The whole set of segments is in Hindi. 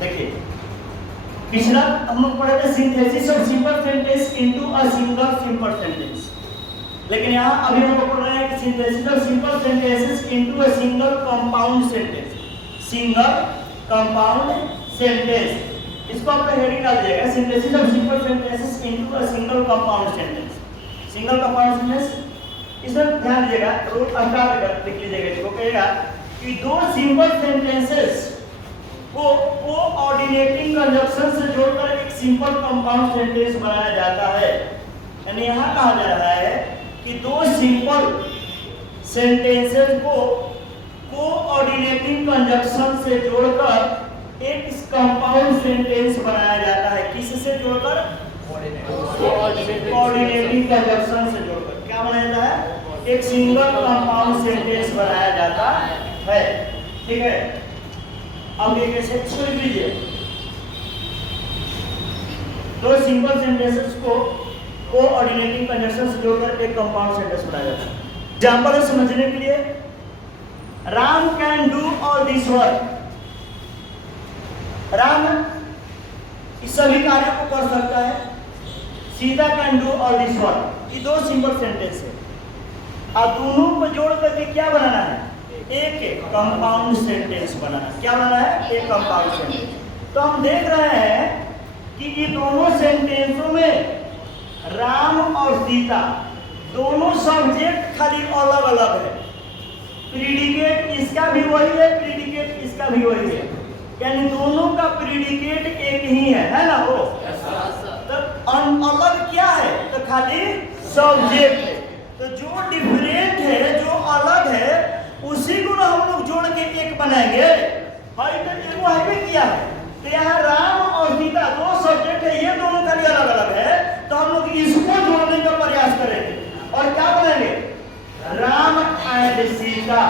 देखिए पिछला हम लोग पढ़े थे synthesis of simple sentence into a single simple sentence, लेकिन यहाँ अभी हम लोग पढ़ रहे हैं कि synthesis of simple sentences into a single compound sentence, single compound sentence. इसको आपका हेडिंग डाल दीजिएगा, synthesis of simple sentences into a single compound sentence. Single compound sentence इसमें ध्यान दीजिएगा, रूट आकार लिख लीजिएगा। इसको कहेगा कि दो सिंपल सेंटेंसेस को कोऑर्डिनेटिंग कंजक्शन से जोड़कर एक सिंपल कंपाउंड सेंटेंस बनाया जाता है। यानी यहाँ कहा जा रहा है कि दो सिंपल सेंटेंसेस को कोऑर्डिनेटिंग कंजक्शन से जोड़कर एक कंपाउंड सेंटेंस बनाया जाता है। किससे जोड़कर? कोऑर्डिनेटिंग कंजक्शन से जोड़कर क्या बनाया जाता है? एक सिंगल कंपाउंड सेंटेंस बनाया जाता है। ठीक है, अब ये कैसे इसको लिख लीजिए, दो सिंपल सेंटेंसेस को कोऑर्डिनेटिंग कंजक्शन से जोड़कर एक कंपाउंड सेंटेंस बनाया जाता है। एग्जांपल है समझने के लिए, Ram can do all this work. Ram इस सभी कार्यों को कर सकता है। Sita can do all this work. ये दो सिंपल सेंटेंस है, और दोनों को जोड़ करके क्या बनाना है? एक कंपाउंड सेंटेंस बनाना। क्या बनाना है? एक कंपाउंड सेंटेंस। तो हम देख रहे हैं कि ये दोनों सेंटेंसों में राम और सीता दोनों सब्जेक्ट खाली अलग अलग है। प्रीडिकेट इसका भी वही है, प्रीडिकेट इसका भी वही है, यानी दोनों का प्रीडिकेट एक ही है ना वो। तो अलग क्या है? तो खाली सब्जेक्ट है। तो जो डिफरेंट है, जो अलग है, उसी को ना हम लोग जोड़ के एक बनाएंगे। वो है किया है। तो यहाँ राम और सीता दो सब्जेक्ट है, ये दोनों खाली अलग अलग है, तो हम लोग इसको जोड़ने का प्रयास करेंगे और क्या बनाएंगे? Ram and Sita,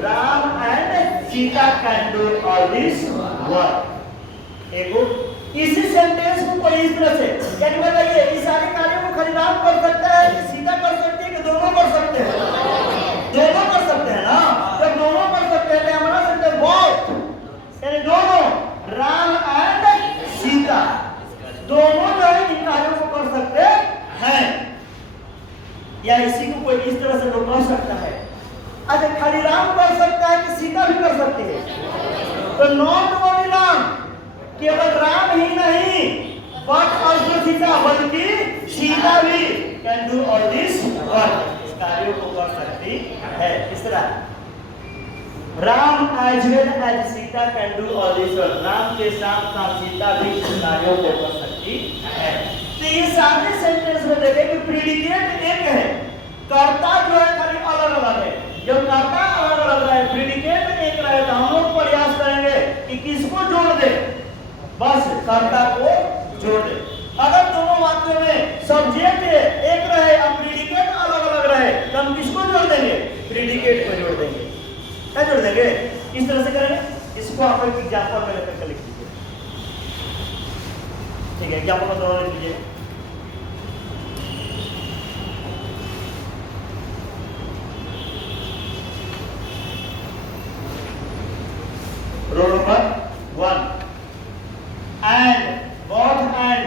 Ram and Sita can do all this work. एगो इसी सेंटेंस को कोई इस तरह से, यानी बताइए इस सारे कार्यों को खाली राम कर सकता है कि सीता कर सकती है कि दोनों कर सकते हैं? दोनों कर सकते हैं ना। जब दोनों कर सकते हैं तो हमारा सकते हैं बोथ, यानी दोनों, राम एंड सीता दोनों जो है इन कार्यों को कर सकते हैं। या इसी को कोई इस तरह से लोग कह सकता है, अच्छा खाली राम कर सकता है कि सीता भी कर सकती है? तो नॉट ओनली राम, केवल राम ही नहीं बट ऑल्सो सीता, बल्कि सीता भी can do all this work, इस कार्यों को कर सकती है। इस तरह Ram as well as Sita can do all this work, Ram के साथ साथ सीता भी इस कार्यों को कर सकती है। तो ये सारे सेंटेंस में देखें कि प्रीडिकेट एक है, कर्ता जो है खाली अलग अलग है। जब कर्ता अलग अलग रहे, प्रीडिकेट एक रहे, तो हम लोग प्रयास करेंगे कि किसको जोड़ दे? बस कर्ता को जोड़ दे। अगर दोनों वाक्यों में सब्जेक्ट एक रहे और प्रीडिकेट अलग अलग रहे, तो हम किसको जोड़ देंगे? प्रीडिकेट को जोड़ देंगे। क्या जोड़ देंगे? इस तरह से करेंगे। इसको आप एक एग्जांपल में लेकर लिख लीजिए। ठीक है, एग्जांपल में दोनों लिख लीजिए। Roll number 1, and, both and,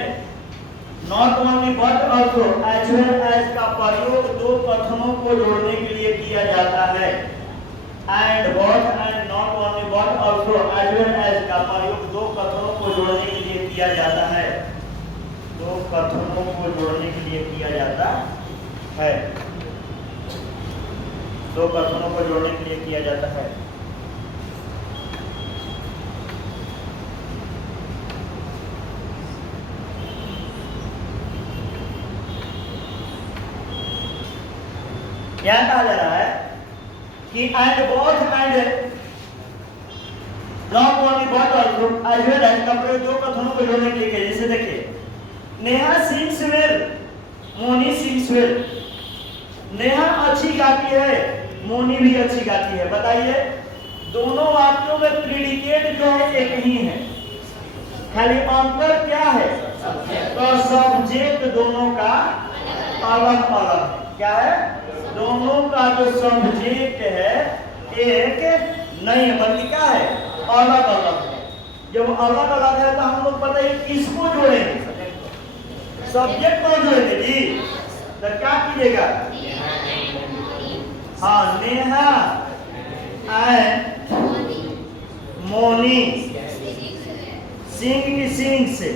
not only but also, as well as का प्रयोग दो कथनों को जोड़ने के लिए किया जाता है। And, both and, not only but also, as well as का प्रयोग दो कथनों को जोड़ने के लिए किया जाता है। दो कथनों को जोड़ने के लिए किया जाता है। दो कथनों को जोड़ने के लिए किया जाता है। क्या कहा जा रहा है कि and, both and, not only but also, as well as का प्रयोग दो कथनों को जोड़ने के लिए किया। जैसे देखिए, Neha sings well, Moni sings well. Neha अच्छी गाती है, मोनी भी अच्छी गाती है। बताइए, दोनों वाक्यों में प्रीडिकेट जो है एक ही है, खाली अंतर क्या है? तो सब्जेक्ट दोनों का अलग अलग है। क्या है? दोनों का जो सब्जेक्ट है एक नहीं है, बल्कि क्या है? अलग अलग है। जब अलग अलग है तो हम लोग पता है किसको जोड़ेंगे, सब्जेक्ट को जोड़ेंगे जी। तो क्या कीजिएगा, हाँ नेहा एंड मोनी सिंग की सिंग से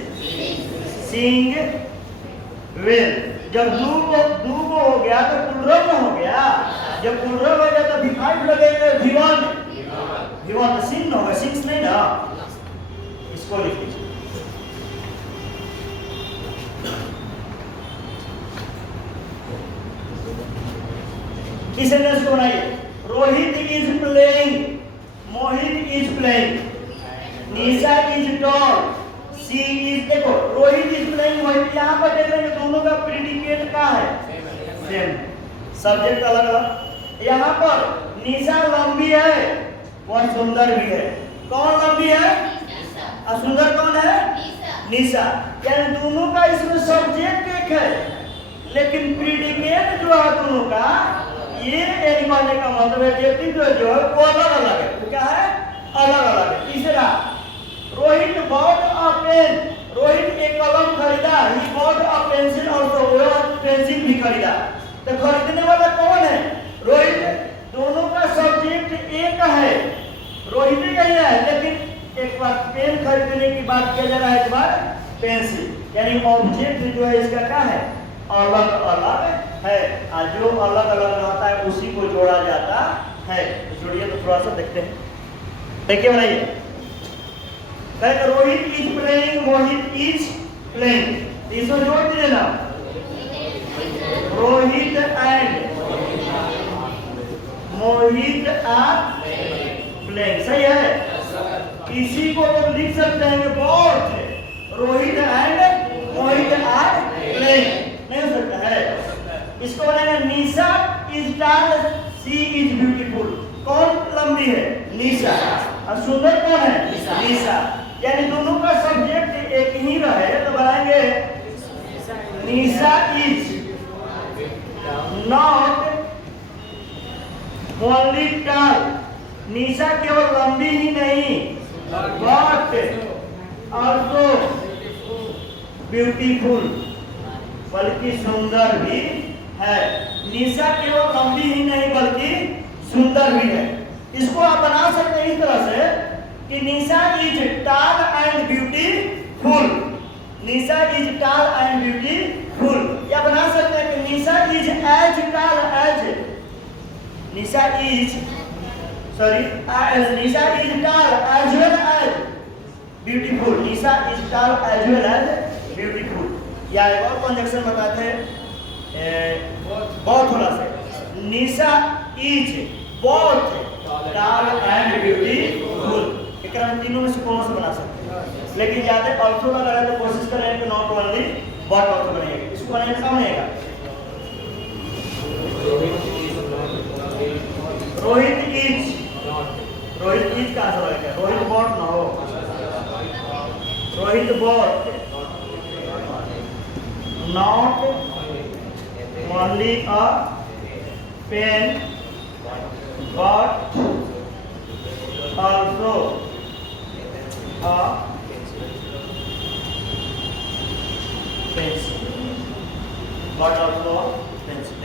सिंग वेल। जब दू को हो गया तो कुलरव हो गया, जब कुलरव हो गया तो V5 लगेगा, V1 तो सिंग होगा, सिंग्स नहीं ना। इसको लिख लीजिए, इस सेंटेंस को बनाइए। Rohit is playing, Mohit is playing, Nisha is tall, she is, देखो रोहित इज प्लेइंग, मोहित, यहाँ पर देख रहे हैं दोनों का प्रेडिकेट का है सेम, सब्जेक्ट अलग अलग। यहाँ पर निशा लंबी है और सुंदर भी है। कौन लंबी है और सुंदर कौन है, निशा। यानी दोनों का इसमें सब्जेक्ट एक है, लेकिन प्रेडिकेट जो है दोनों का, ये कहने का मतलब एडजेक्टिव जो है वो अलग अलग है। तो क्या है, अलग अलग है। तीसरा, Rohit bought a pen, Rohit एक कलम खरीदा, he bought a pencil also, वो पेंसिल भी खरीदा। तो खरीदने वाला कौन है, रोहित। दोनों का सब्जेक्ट एक है, रोहित ही है, लेकिन एक बार पेन खरीदने की बात किया जा रहा है, एक बार पेंसिल, यानी ऑब्जेक्ट जो है इसका क्या है, अलग अलग है। और जो अलग अलग रहता है उसी को जोड़ा जाता है। तो जोड़िए तो थोड़ा सा देखते हैं, देखिए बनाइए। कहते Rohit is playing, Mohit is playing, इसको जोड़ दीजिए ना, Rohit and Mohit are playing, सही है। इसी को लोग लिख सकते हैं कि both Rohit and Mohit are playing, नहीं हो सकता है। इसको बनाएंगे, Nisha is tall, she is beautiful. कौन लंबी है, निशा, और सुंदर कौन है, निशा। यानी दोनों का सब्जेक्ट एक ही रहे तो बनाएंगे Nisha is not only toll, निशा केवल लंबी ही नहीं बट ऑल्सो ब्यूटीफुल, बल्कि सुंदर भी है। निशा केवल लंबी ही नहीं बल्कि सुंदर भी है। इसको आप बना सकते हैं इस तरह से कि Nisha is tall and beautiful, Nisha is tall and beautiful. या बना सकते हैं कि Nisha is as tall as, Nisha is Nisha is tall as well as beautiful, Nisha is tall as well as beautiful. या एक और कंजक्शन बताते हैं बहुत थोड़ा से, Nisha is both tall and beautiful. हम तीनों में से कौन सा बना सकते हैं, लेकिन ज्यादा ऑल्सो लगा रहा है तो कोशिश करें कि नॉट ओनली बट ऑल्सो बनेगा। इसको बनाने का बनेगा रोहित इज, रोहित इज का आंसर है, रोहित बॉट ना हो, Rohit bought not only a pen but also a pencil, but also pencil.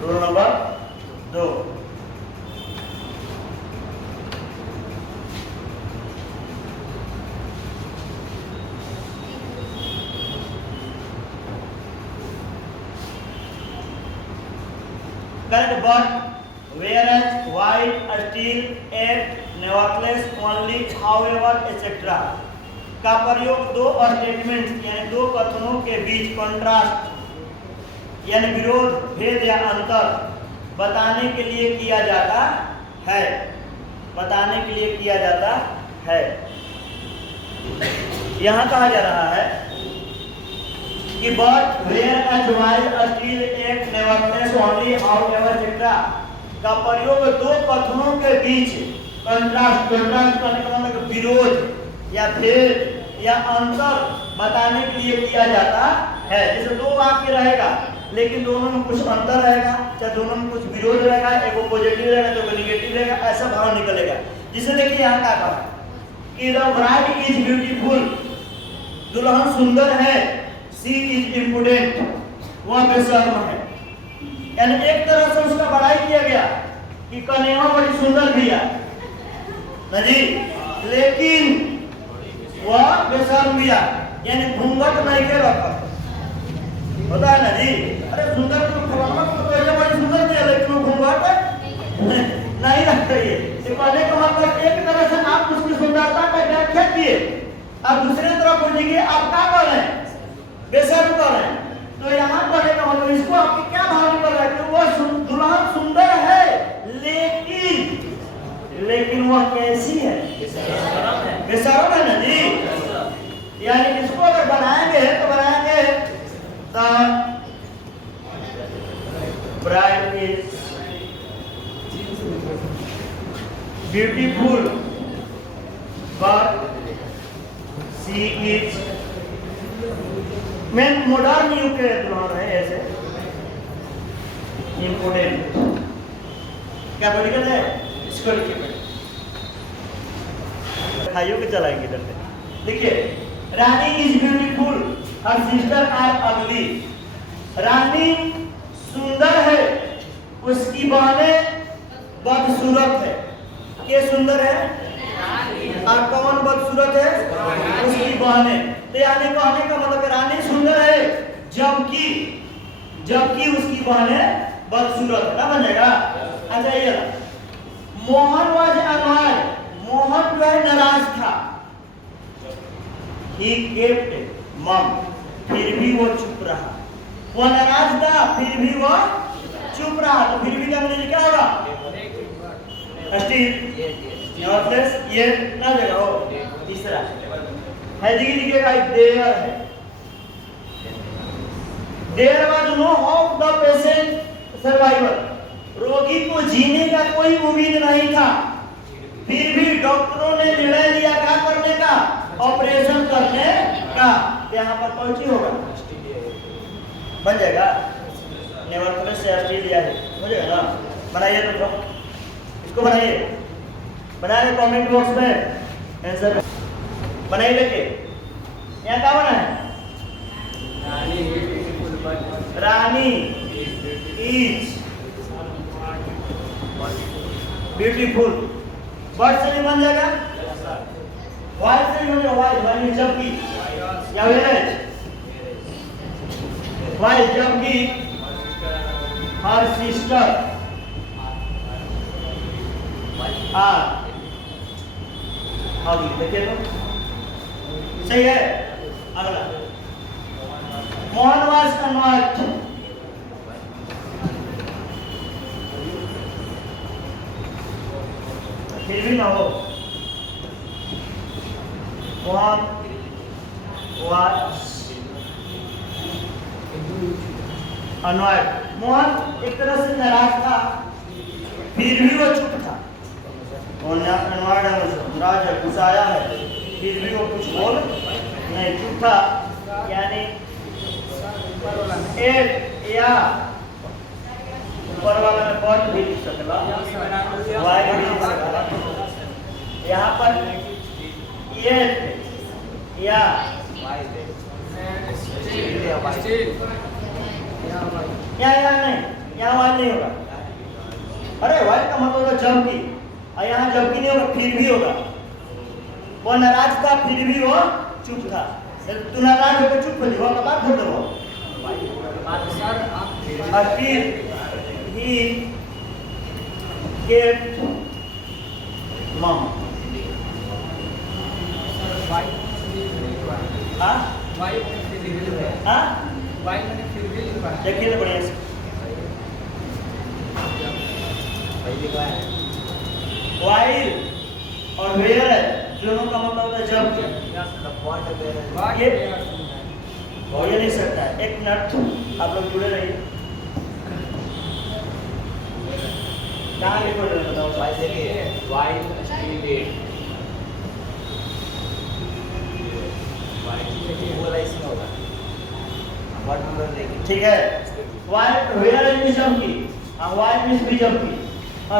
Rule number 2, but whereas white, steel, egg, nevertheless, only, however, etc. का प्रयोग दो स्टेटमेंट्स यानी दो कथनों के बीच कंट्रास्ट यानी विरोध, भेद या अंतर बताने के लिए किया जाता है, बताने के लिए किया जाता है। यहाँ कहा जा रहा है कि but whereas white, steel, egg, nevertheless, only, however, etc. का प्रयोग दो कथनों के बीच कंट्रास्ट, कंट्रास्ट करने का मतलब विरोध या भेद या अंतर बताने के लिए किया जाता है, जैसे दो वाक्य रहेगा लेकिन दोनों में कुछ अंतर रहेगा, चाहे दोनों में कुछ विरोध रहेगा, एक पॉजिटिव रहेगा तो नेगेटिव रहेगा, ऐसा भाव निकलेगा। जिसे देखिए यहाँ क्या कहा कि द ब्राइड इज ब्यूटीफुल, दुल्हन सुंदर है, शी इज इम्प्रूडेंट, वह बेशर्म है। यानी एक तरह से उसका बड़ाई किया गया कि कन्या बड़ी सुंदर भी है ना जी, लेकिन वह बेशर्म भी है, यानी घूंघट नहीं के रखा होता है ना जी। अरे सुंदर तो बड़ी सुंदर भी है लेकिन वो घूंघट नहीं रख रही है। कहने का मतलब एक तरह से आप उसकी सुंदरता का व्याख्या किए, अब दूसरे तरफ बोलिए आप क्या कर रहे हैं, बेशर्म कर रहे हैं। तो यहाँ कहने का मतलब इसको आपके क्या भाव निकल रहा है कि वह दुल्हन सुंदर है लेकिन वह कैसी है, बेशर्म है ना जी। यानी इसको अगर बनाएंगे तो बनाएंगे the bride is beautiful but she is, मैं मॉडर्न युग के दुल्हन है ऐसे इम्पोर्टेंट, क्या पॉलिटिकल है इसको लिखिए, खाइयों के चलाएंगे इधर से। देखिए Rani is beautiful, her sister are ugly, Rani सुंदर है, उसकी बहनें बदसूरत है। के सुंदर है और कौन बदसूरत है, उसकी बहनें। तो यानी कहने का मतलब रानी सुंदर है जबकि उसकी बहनें बदसूरत है ना, बन जाएगा। अच्छा ये मोहन वाज अनवार, मोहन जो है नाराज था, he kept mum, फिर भी वो चुप रहा, वो नाराज था फिर भी वो चुप रहा। तो फिर भी का मतलब क्या होगा, ये ना जगह हो तीसरा है जी, लिखिएगा देयर है, there was no hope the patient survival, रोगी को जीने का कोई उम्मीद नहीं था, फिर भी डॉक्टरों ने निर्णय लिया क्या करने का, ऑपरेशन करने का। यहाँ पर कौन सी होगा, बन जाएगा नेवरथलेस से ऑस्ट्रेलिया है, हो जाएगा ना। बनाइए तो इसको बनाइए, बनाइए कमेंट बॉक्स में आंसर बनाइए। लेके यहाँ क्या बना है, रानी इज ब्यूटीफुल, बट से भी बन जाएगा, वाइज से भी बन जाएगा, वाइज जबकि या वेरेज, वाइज जबकि हर सिस्टर आगे देखिए तो सही है। अगला मोहन वाज कन्वर्ट, फिर भी ना हो, मोहन वाज अनवर्ट, मोहन एक तरह से नाराज था फिर भी वो चुप था, राजा गुस्साया है फिर भी वो कुछ बोल नहीं, चुप था। यानी एक या ऊपर वाला में बट भी लिख सकला, वाई भी लिख सकला, यहाँ पर ये या यहाँ नहीं, यहाँ वाई नहीं होगा। अरे वाई का मतलब है जबकि, और यहाँ जबकि नहीं होगा फिर भी होगा। वो नाराज था फिर भी वो चुप था, तू नाराज होकर चुप हो जाओ, बात कर दो। और फिर he kept mum, हाँ हाँ देखिए तो बढ़िया से वाइल और वेयर दोनों का मतलब होता है जब, ये नहीं सकता है। एक मिनट आप लोग जुड़े रहिए, कहाँ लिखो बताओ, वाइल ठीक है। वाइट वेयर मीन्स चमकी, वाइट मीन्स भी चमकी,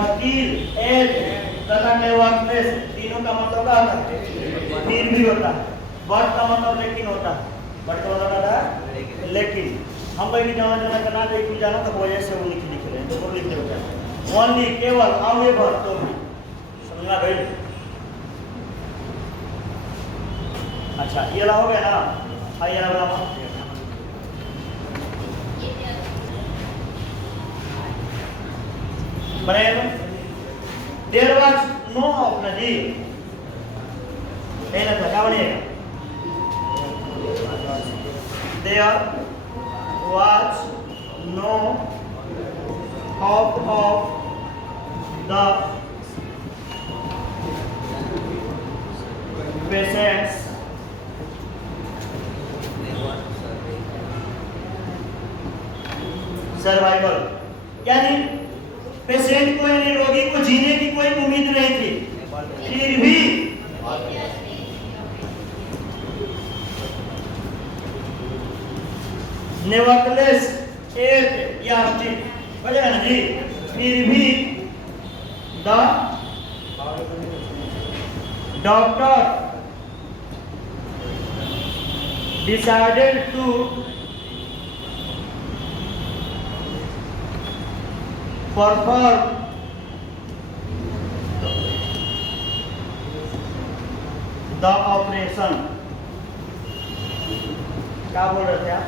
स्टील, एज तथा नेवर्कलेस तीनों का मतलब क्या होता है? फिर भी होता है। बट का मतलब लेकिन होता है, बट का मतलब होता है लेकिन। हम भाई की जाना करना लेकिन जाना तो वजह से वो लिख रहे हैं, तो वो लिख रहे होता है ओनली केवल हाउएवर तो भी समझना भाई। अच्छा ये वाला हो गया ना, ये वाला बनेगा। देयर वाज नो ऑप्शन जी, ये ना था क्या बनेगा? There was no hope of the patient's survival, यानी पेशेंट को यानी रोगी को जीने की कोई उम्मीद नहीं थी, फिर भी नेवरथलेस एट या स्टिल बजेगा ना जी, फिर भी the doctor decided to perform the operation. क्या बोल रहे थे आप?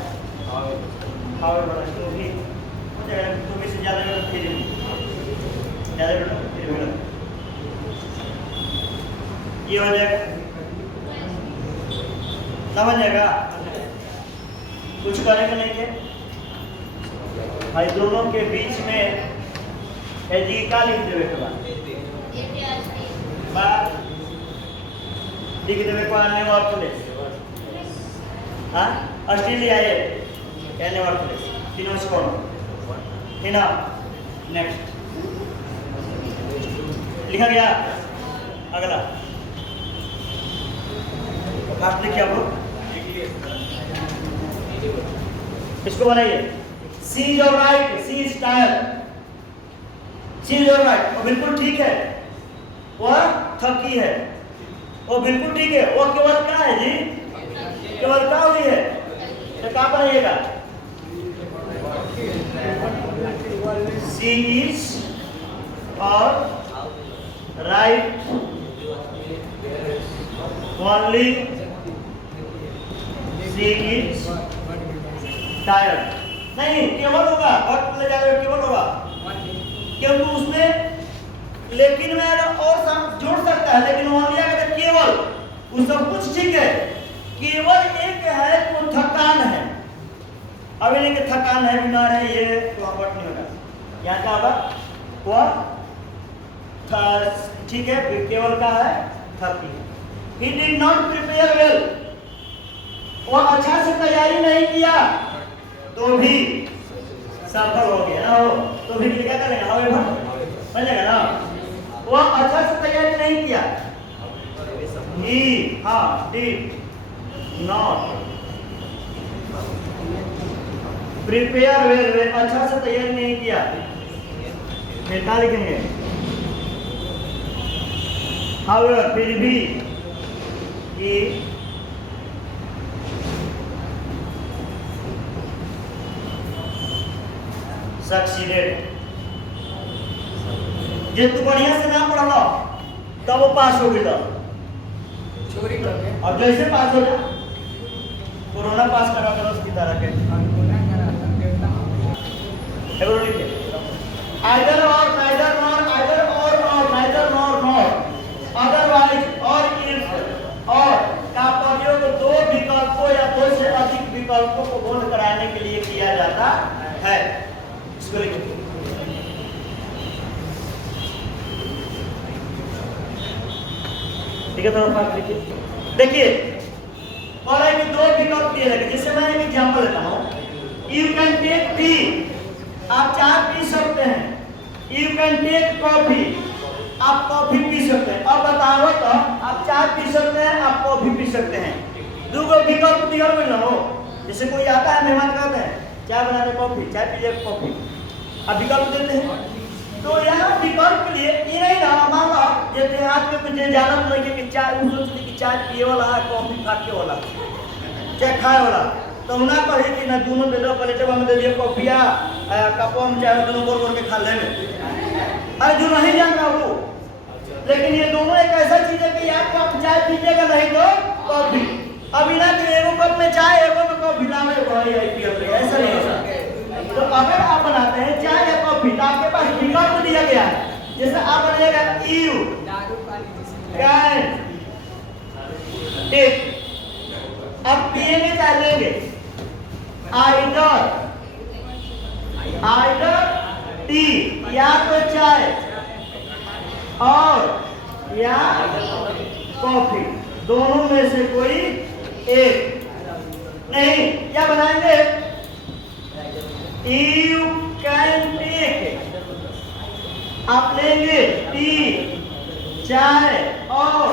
क्योंकि तो से ज़्यादा फिर ये हो जाएगा, समझ जाएगा। कुछ करेंगे नहीं के भाई, दोनों के बीच में जी का लिख देवे के बाद लिख देवे को आने वाला प्लेस, हाँ ऑस्ट्रेलिया ये कहने वाला प्लेस तीनों से कौन है ना। नेक्स्ट लिखा गया, अगला फास्ट लिखिए आप लोग, इसको बनाइए। She is alright, she is tired, she is alright, वो बिल्कुल ठीक है, वह थकी है, वो बिल्कुल ठीक है, वो केवल क्या है जी? केवल क्या हुई है? तो क्या बनाइएगा? सी इज और right only she is tired. नहीं केवल होगा, वक्त ले जाएगा केवल होगा, क्योंकि उसमें लेकिन में और जोड़ सकता है, लेकिन ओनली अगर केवल वो सब कुछ ठीक है, केवल एक है तो थकान है। अभी नहीं कि थकान है, बीमार है, ये तो वर्क नहीं होगा। यहाँ क्या होगा? वह ठीक है, केवल का है थकी। He did not prepare well, वह अच्छा से तैयारी नहीं किया तो भी सफल हो गया ना, हो तो भी क्या करेगा? समझ जाएगा ना। वह अच्छा से तैयारी नहीं किया, he did not prepare well, अच्छा से तैयारी नहीं किया। फिर क्या लिखेंगे? however फिर भी he succeeded। जे तू बढ़िया से ना पढ़ला तब वो पास हो गया, चोरी करके और जैसे पास हो गया, कोरोना पास करा था उसकी तरह के आइदर और नाइदर नॉर, आइदर और नाइदर नॉर नॉर, अदरवाइज और इफ और का प्रयोग दो विकल्पों या दो से अधिक विकल्पों को बोध कराने के लिए किया जाता है। इसको लिखिए। ठीक है, थोड़ा पास लिखिए। देखिए और है कि दो विकल्प दिए गए, जैसे मैं एक एग्जांपल देता हूं। यू कैन टेक टी, आप चाय पी सकते हैं। यू कैन टेक कॉफी, आप कॉफी पी सकते हैं। अब बताओ तो आप चाय पी सकते हैं, आप कॉफी पी सकते हैं। दो विकल्प दिया हुआ ना हो, जैसे कोई आता है मेहमान कहते हैं चाय बना दे कॉफी, चाय पी कॉफी, अब विकल्प देते हैं। तो यहाँ विकल्प के लिए ये नहीं ना मान लो ये देहात में कुछ जानत नहीं कि चाय सोचती कि चाय पिए वाला है कॉफी फाके वाला चाय खाए वाला, तो ना कही कि ना दोनों दे दो प्लेटवा में दे दिए कॉफिया कपवा में चाय दोनों गोर के खा लेंगे। अरे जो नहीं जान रहा वो, लेकिन ये दोनों एक ऐसा चीज है कि यार आप चाय पीजिएगा नहीं तो कॉफी, अभी ना कि एगो कप में चाय एगो में कॉफी ना में भाई ऐसा नहीं होता। तो अगर आप बनाते हैं चाय या कॉफी तो आपके पास विकल्प दिया गया है, जैसे आप बनाइएगा यू कैन टेक, अब पिएंगे चाहे लेंगे आइदर टी या तो चाय और या कॉफी, दोनों में से कोई एक नहीं। क्या बनाएंगे यू कैन टेक, आप लेंगे टी चाय और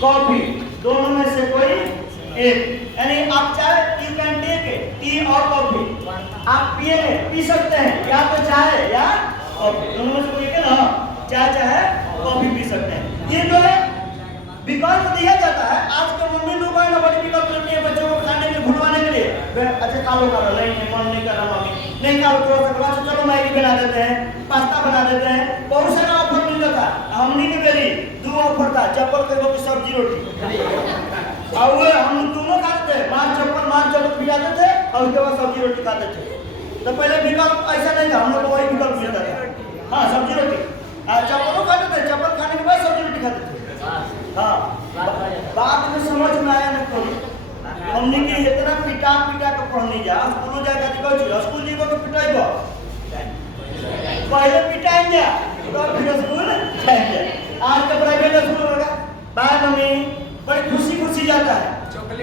कॉफी, दोनों में से कोई एक, यानी आप चाय यू कैन टेक टी और कॉफी आप पिएंगे पी सकते हैं, या तो चाय या कॉफी, दोनों में से कोई एक है ना, चाय चाहे कॉफी पी सकते हैं। ये जो है विकल्प दिया जाता है। आज के मम्मी लोग है ना बड़ी विकल्प देती है बच्चों को खाने के लिए भुलवाने के लिए, अच्छा खा लो नहीं मन नहीं कर रहा मम्मी नहीं खा लो थोड़ा सा, चलो मैगी बना देते हैं, पास्ता बना देते हैं, बहुत सारा ऑफर मिलता था। हमनी के बेरी 2 ऑफर था, चप्पल के सब्जी रोटी, और वो हम दोनों खाते थे, मार चप्पल भी जाते थे और उसके बाद सब्जी रोटी खाते थे। तो पहले विकल्प ऐसा नहीं था, हम लोग को वही विकल्प मिलता था। हाँ सब्जी रोटी चप्पलों खाते थे, चप्पल खाने के बाद सब्जी रोटी खाते थे। हाँ बाद में समझ में आया ना कोई हमने के इतना पिटा के पढ़ने जा स्कूल जा जाती कहू स्कूल जीवो के पिटाइबो, पहले पिटाएंगे तो फिर स्कूल जाएंगे। आज का प्राइवेट स्कूल होगा बाय मम्मी बड़ी खुशी जाता है,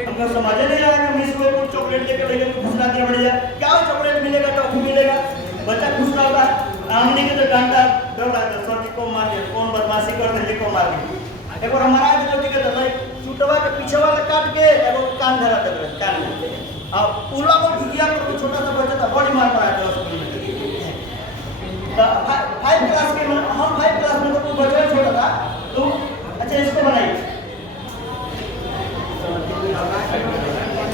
हमको समझ नहीं आएगा मिस को कुछ चॉकलेट लेकर लेके खुश रहते बढ़िया, क्या चॉकलेट मिलेगा टॉफी मिलेगा, बच्चा खुश रहता है। हमने के तो डांटा डर लगता सर जी को मार दिया, कौन बदमाशी कर रहे को मार दिया। एक बार हमारा जो के तो चुटवा के पीछे वाला काट के एगो कान धरा दे कान में, अब उला को भिगिया पर छोटा सा बच्चा था बड़ी मार पड़ा था स्कूल में। 5 क्लास के हम 5 क्लास में तो कोई बच्चा छोटा था, तो अच्छा इसको बनाइए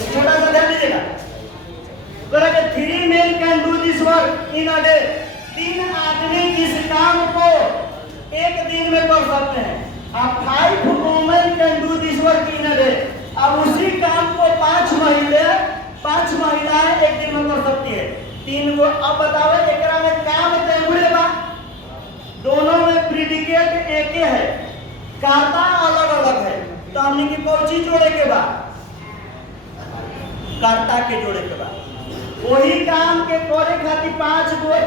छोटा सा ध्यान दीजिएगा, करा के 3 men can do this work in a day, 3 आदमी इस काम को एक दिन में कर सकते हैं। अब 5 women can do this work in a day, अब उसी काम को 5 महिलाएं एक दिन में कर सकती है। 3 को अब बताओ एकरा में काम तेगुड़े बा, दोनों में प्रीडिकेट एक ही है, कर्ता अलग है, तो हमने की कौन चीज जोड़े के बा कर्ता के जोड़े के बा। वही काम के करे खातिर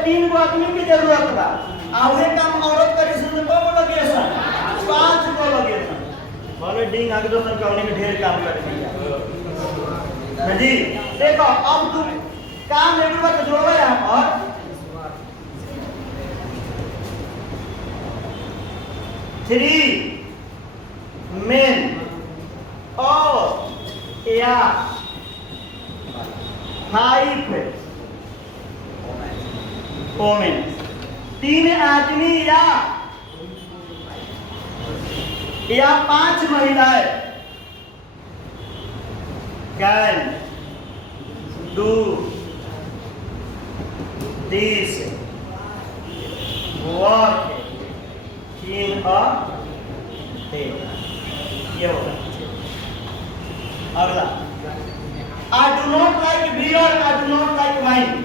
3 गो आदमी की जरूरत बा, आ वही काम औरत करे से को लगे सन 5 को लगे सन, बोले डिंग आगे दोस्तों कौन के ढेर काम कर दिया जी। देखो अब तुम काम एक बार जोड़ो यहाँ पर, थ्री मेन और या 5 वोमेन, 3 आदमी या 5 महिलाएं can do this work in a day. ये होगा अगला, I do not like beer, I do not like wine,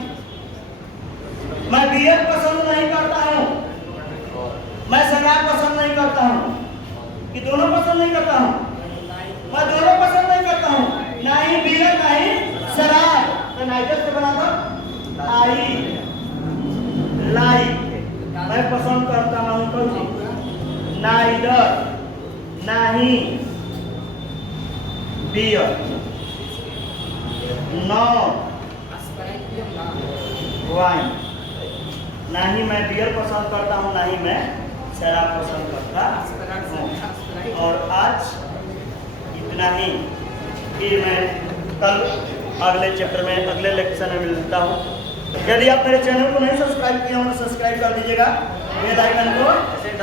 मैं बियर पसंद नहीं करता हूँ, मैं शराब पसंद नहीं करता हूँ, कि दोनों पसंद नहीं करता हूँ, मैं दोनों पसंद नहीं करता हूँ, ना ही बियर ना ही शराब, तो नाइजर से बना दो आई लाइक, मैं पसंद करता हूँ तो नाइदर नहीं बियर नो वाइन, ना ही मैं बियर पसंद करता हूँ ना ही मैं शराब पसंद करता हूँ। और आज इतना ही। कि मैं कल अगले चैप्टर में अगले लेक्चर में मिलता हूँ। यदि आप मेरे चैनल को नहीं सब्सक्राइब किए हो तो सब्सक्राइब कर दीजिएगा, बेल आइकन को ऐसे